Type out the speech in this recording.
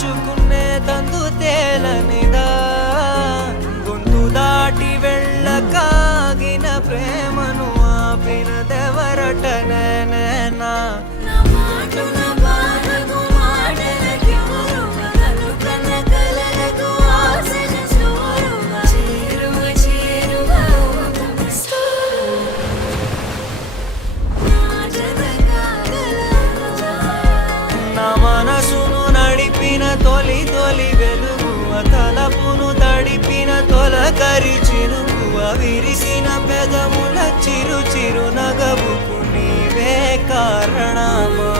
దాచుకునే తందు తేలనిదా గొంతు దాటి వెళ్ళకాగిన ప్రేమను ఆపినదెవరటనేనా మనసును నడిపిన తొలి తొలి వెలుగువ తలపును తడిపిన తొలకరి చిరుకువ విరిసిన పెదముల చిరు చిరు నగవుకు నీవే కారణమా.